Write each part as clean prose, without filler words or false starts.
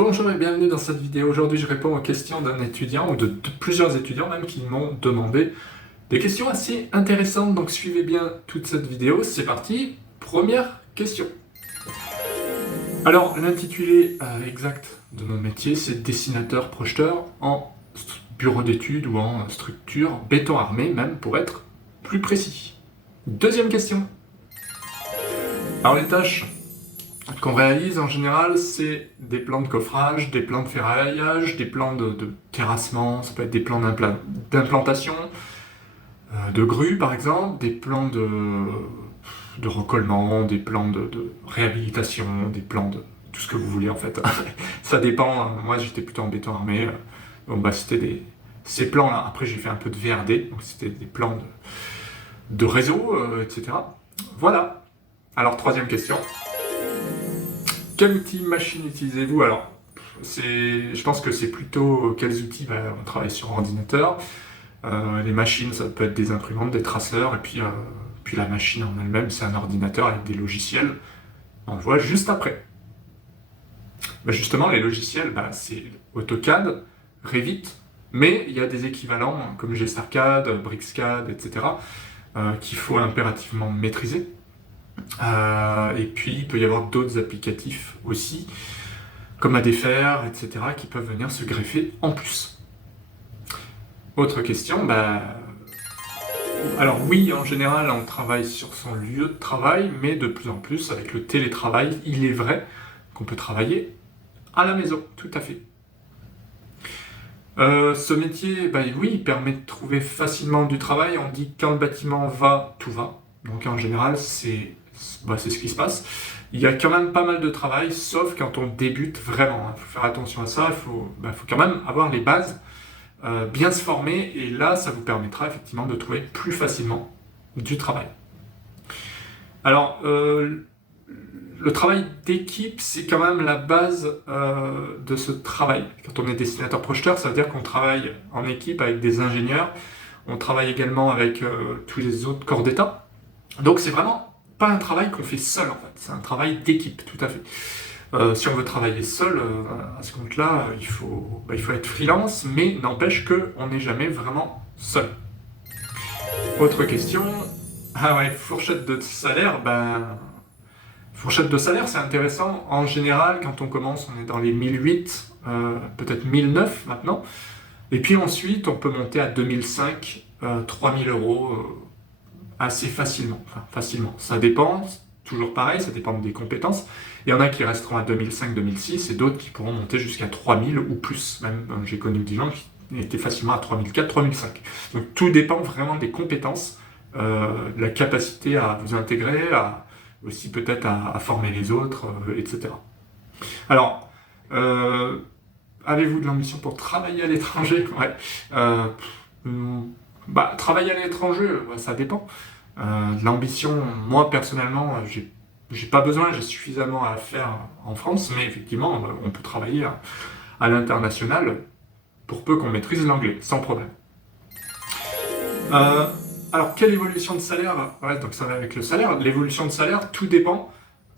Bonjour et bienvenue dans cette vidéo. Aujourd'hui, je réponds aux questions d'un étudiant, ou de plusieurs étudiants même, qui m'ont demandé des questions assez intéressantes. Donc suivez bien toute cette vidéo. C'est parti. Première question. Alors, l'intitulé exact de mon métier, c'est dessinateur-projeteur en bureau d'études ou en structure béton armé, même pour être plus précis. Deuxième question. Alors, les tâches qu'on réalise en général, c'est des plans de coffrage, des plans de ferraillage, des plans de terrassement, ça peut être des plans d'implantation, de grue par exemple, des plans de recollement, des plans de réhabilitation, des plans de tout ce que vous voulez en fait. Ça dépend, moi j'étais plutôt en béton armé, donc bah, c'était ces plans-là. Après j'ai fait un peu de VRD, donc c'était des plans de réseau, etc. Voilà. Alors troisième question. Quel outil machine utilisez-vous? Alors, je pense que c'est plutôt quels outils, on travaille sur ordinateur. Les machines, ça peut être des imprimantes, des traceurs, et puis la machine en elle-même, c'est un ordinateur avec des logiciels. On le voit juste après. Justement, les logiciels, c'est AutoCAD, Revit, mais il y a des équivalents comme GStarCAD, BricsCAD, etc., qu'il faut impérativement maîtriser. Et puis il peut y avoir d'autres applicatifs aussi, comme ADFR, etc., qui peuvent venir se greffer en plus. Autre question, alors oui, en général, on travaille sur son lieu de travail, mais de plus en plus, avec le télétravail, il est vrai qu'on peut travailler à la maison, tout à fait. Ce métier, oui, il permet de trouver facilement du travail. On dit quand le bâtiment va, tout va. Donc en général, c'est ce qui se passe. Il y a quand même pas mal de travail, sauf quand on débute vraiment. Il faut faire attention à ça, il faut quand même avoir les bases, bien se former, et là, ça vous permettra effectivement de trouver plus facilement du travail. Alors, le travail d'équipe, c'est quand même la base de ce travail. Quand on est dessinateur-projeteur, ça veut dire qu'on travaille en équipe avec des ingénieurs, on travaille également avec tous les autres corps d'État. Donc c'est vraiment pas un travail qu'on fait seul en fait, c'est un travail d'équipe, tout à fait. Si on veut travailler seul, à ce compte-là, il faut être freelance, mais n'empêche qu'on n'est jamais vraiment seul. Autre question. Ah ouais, fourchette de salaire, fourchette de salaire, c'est intéressant. En général, quand on commence, on est dans les 1008, peut-être 1009 maintenant. Et puis ensuite, on peut monter à 2005, 3000 euros assez facilement. Enfin, facilement. Ça dépend, toujours pareil, ça dépend des compétences. Il y en a qui resteront à 2005, 2006, et d'autres qui pourront monter jusqu'à 3000 ou plus. Même, j'ai connu des gens qui étaient facilement à 3004, 3005. Donc tout dépend vraiment des compétences, de la capacité à vous intégrer, aussi peut-être à former les autres, etc. Alors, avez-vous de l'ambition pour travailler à l'étranger? Ouais. Travailler à l'étranger, ça dépend. L'ambition, moi personnellement, j'ai pas besoin, j'ai suffisamment à faire en France, mais effectivement, on peut travailler à l'international pour peu qu'on maîtrise l'anglais, sans problème. Alors, quelle évolution de salaire? Ouais, donc ça va avec le salaire. L'évolution de salaire, tout dépend.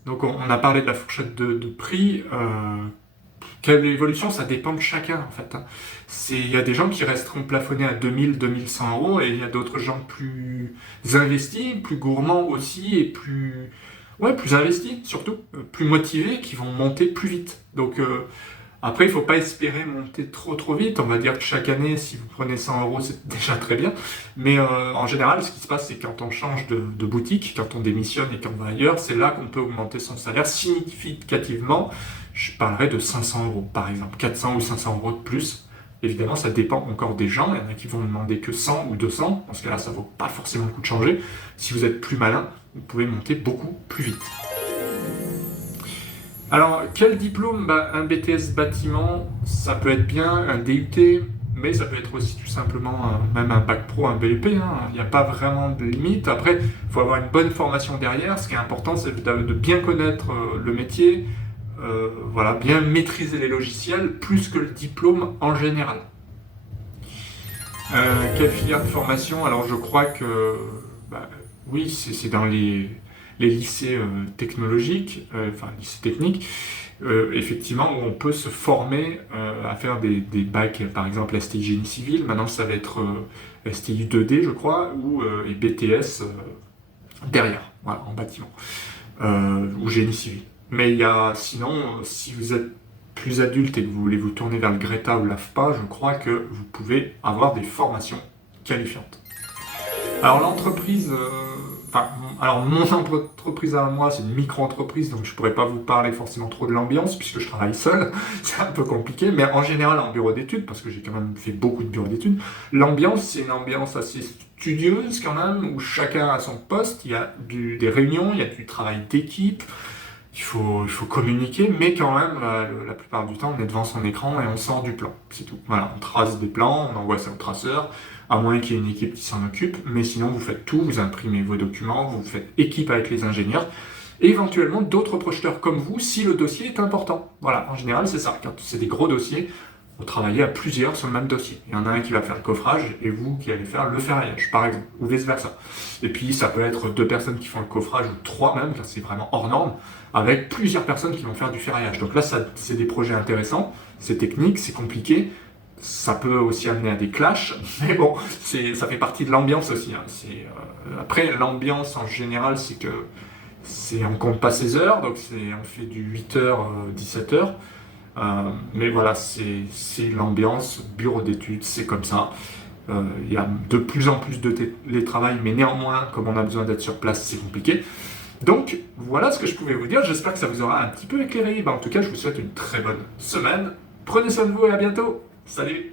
Donc, on a parlé de la fourchette de prix. Quelle évolution? Ça dépend de chacun, en fait. Il y a des gens qui resteront plafonnés à 2000, 2100 euros, et il y a d'autres gens plus investis, plus gourmands aussi, et plus investis, surtout, plus motivés, qui vont monter plus vite. Donc, après, il ne faut pas espérer monter trop vite. On va dire que chaque année, si vous prenez 100 euros, c'est déjà très bien. Mais en général, ce qui se passe, c'est quand on change de boutique, quand on démissionne et qu'on va ailleurs, c'est là qu'on peut augmenter son salaire significativement. Je parlerai de 500 euros, par exemple. 400 ou 500 euros de plus. Évidemment, ça dépend encore des gens. Il y en a qui vont demander que 100 ou 200. Dans ce cas-là, ça ne vaut pas forcément le coup de changer. Si vous êtes plus malin, vous pouvez monter beaucoup plus vite. Alors, quel diplôme? Un BTS bâtiment, ça peut être bien, un DUT, mais ça peut être aussi tout simplement même un bac pro, un BEP. Il n'y a pas vraiment de limite. Après, il faut avoir une bonne formation derrière. Ce qui est important, c'est de bien connaître le métier, bien maîtriser les logiciels, plus que le diplôme en général. Quelle filière de formation? Alors, je crois que oui, c'est dans les les lycées technologiques, enfin lycées techniques, effectivement, où on peut se former à faire des bacs, par exemple STI Génie Civil, maintenant ça va être STI 2D, je crois, et BTS derrière, voilà, en bâtiment, ou Génie Civil. Mais il y a, sinon, si vous êtes plus adulte et que vous voulez vous tourner vers le Greta ou l'AFPA, je crois que vous pouvez avoir des formations qualifiantes. Alors l'entreprise, alors mon entreprise à moi, c'est une micro-entreprise, donc je pourrais pas vous parler forcément trop de l'ambiance, puisque je travaille seul, c'est un peu compliqué, mais en général en bureau d'études, parce que j'ai quand même fait beaucoup de bureaux d'études, l'ambiance, c'est une ambiance assez studieuse quand même, où chacun a son poste, il y a des réunions, il y a du travail d'équipe, il faut communiquer, mais quand même, la plupart du temps, on est devant son écran et on sort du plan. C'est tout. Voilà, on trace des plans, on envoie ça au traceur, à moins qu'il y ait une équipe qui s'en occupe, mais sinon, vous faites tout, vous imprimez vos documents, vous faites équipe avec les ingénieurs, et éventuellement d'autres projeteurs comme vous, si le dossier est important. Voilà, en général, c'est ça. Quand c'est des gros dossiers, vous travaillez à plusieurs sur le même dossier. Il y en a un qui va faire le coffrage et vous qui allez faire le ferraillage, par exemple, ou vice-versa. Et puis, ça peut être 2 personnes qui font le coffrage, ou 3 même, là c'est vraiment hors norme, avec plusieurs personnes qui vont faire du ferraillage. Donc là, c'est des projets intéressants, c'est technique, c'est compliqué, ça peut aussi amener à des clashs, mais bon, ça fait partie de l'ambiance aussi. Hein. Après, l'ambiance en général, c'est que on compte pas ses heures, donc on fait du 8h, 17h. Mais voilà, c'est l'ambiance, bureau d'études, c'est comme ça. Il y a de plus en plus de télétravail, mais néanmoins, comme on a besoin d'être sur place, c'est compliqué. Donc, voilà ce que je pouvais vous dire. J'espère que ça vous aura un petit peu éclairé. En tout cas, je vous souhaite une très bonne semaine. Prenez soin de vous et à bientôt. Salut!